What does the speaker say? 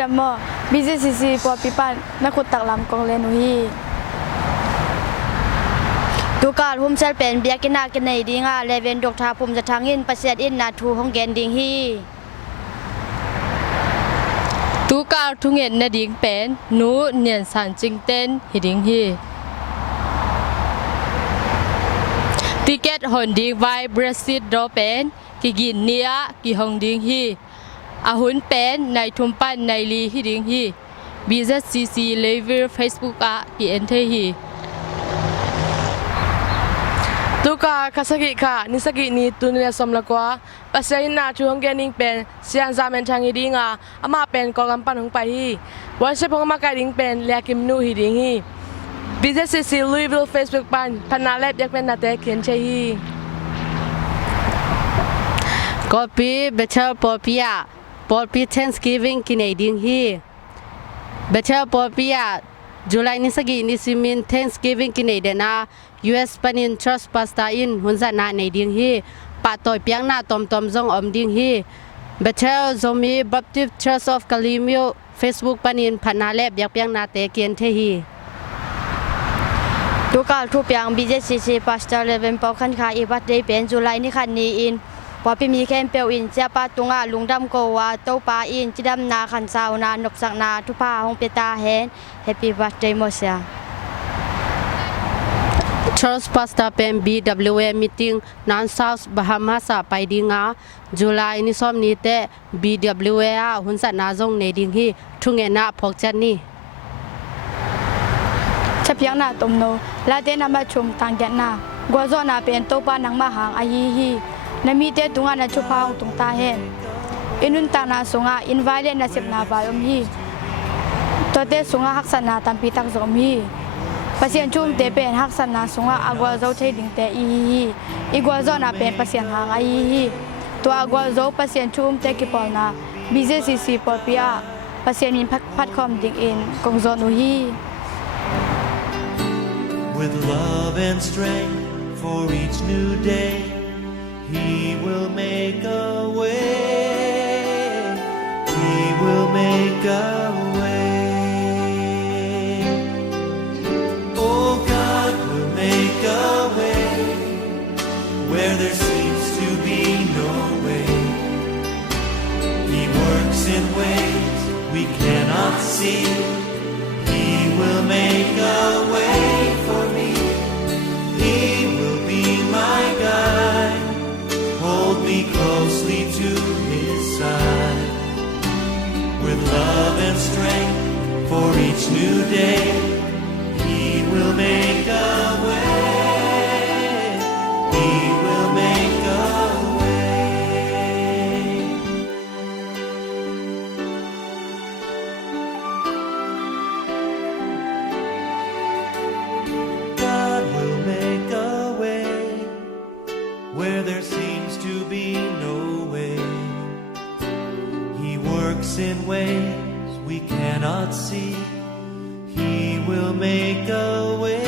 ดัมโม BZCC ปอปิปันนักขุดตักลำกองเลนุฮีตุกาลพุ่มเซลเป็นเบียกินากินในดิงาเลเวนดอกทาพุ่มจะทางอินประเสริฐอินนาทูห้องแกนดิงฮีตุกาลทุ่งเงินในดิงเป็นนูเนียนสันจิงเต้นฮิดิงฮีติเกตหอนดิงไวเบรซิดโดเป็นกิกินเนียกิห้องดิงฮีอาหุนเป็นในทุ่มปันในลีฮิดิงฮี BZCC Louisville Facebook กิเอ็นเทฮีตุกาคาสกิค่ะนิสกินีตุนเนสมละกว่าปัสยานาชูฮงแกนิงเป็นเซียนซาเมนทางฮีดิงอามาเป็นกองกำปั้นหงไปฮีวันเชพงมาไกดิงเป็นเลียกิมนูฮีดิงฮี BZCC Louisville Facebook ปันพันนาเล็บยักเป็นนาเตเขียนเชฮีก็ปีเบเชอร์ปอปียปอปี Thanksgiving กินไอดิงฮีเบเชอร์ปอปียจุลัยนิสกินิซิมิน Thanksgiving กินไอเดนา US ปนิน Trust Pasta in หุ่นสันนาในดิงฮีปะต่อยเปียงหน้าตอมจงอมดิงฮีเบเชอร์โซมี Baptist Church of Kalimio Facebook ปนินพันนาเล็บยักเปียงนาเตเกียนเทฮีตุกาลทุบยัง BZCC ปัสตาเลเวนปอคันคาอีบัดเดย์เป็นจุลัยนิคันนีอินพอพี่มีแคมเปลอินเจ้าป้าตุงลุงดำโกวาโตปาอินจิดำนาขันสาวนานกสักนาทุพาหงเปตาเฮนแฮปปี้บัดเดย์โมเซียChurch Pasta เป็น BWA meeting nan South Bahamas ไปดิงาจุลายนิสอมนี้แต่ BWA หุ่นสันนาจงในดิงฮีทุงเงนาพกจันนี่ชับยังนาตมโนลาเตนามาชมทางแกนนากัวโซนาเป็นโตปานังมาหางอายีฮีนามีเตตุงานาชุพาหงตุงตาเฮนอินุนตานาสุงาอินไวเลนาเซบนาบายอมฮีตัวเตสุงาฮักษนาตัมปีตักซอมฮีปัสยานชุมเตเป็นฮักษนาสุงาอากวาโซเทดิงเตอีฮีอีกัวโซนาเป็นปัสยานหางอายีฮีตัวอากวาโซปัสยานชุมเตกิปอลนา BZCC ปอปิอาปัสยานินพัดคอมดิงอินกงโซนุฮี With love and strength for each new day, He will make a way. He will make a way. Oh, God will make a way where there seems to be no way. He works in ways we cannot see. He will make a way.For me, He will be my guide. Hold me closely to His side. With love and strength for each new day, He will make a way. He will make a way.Where there seems to be no way, He works in ways we cannot see. He will make a way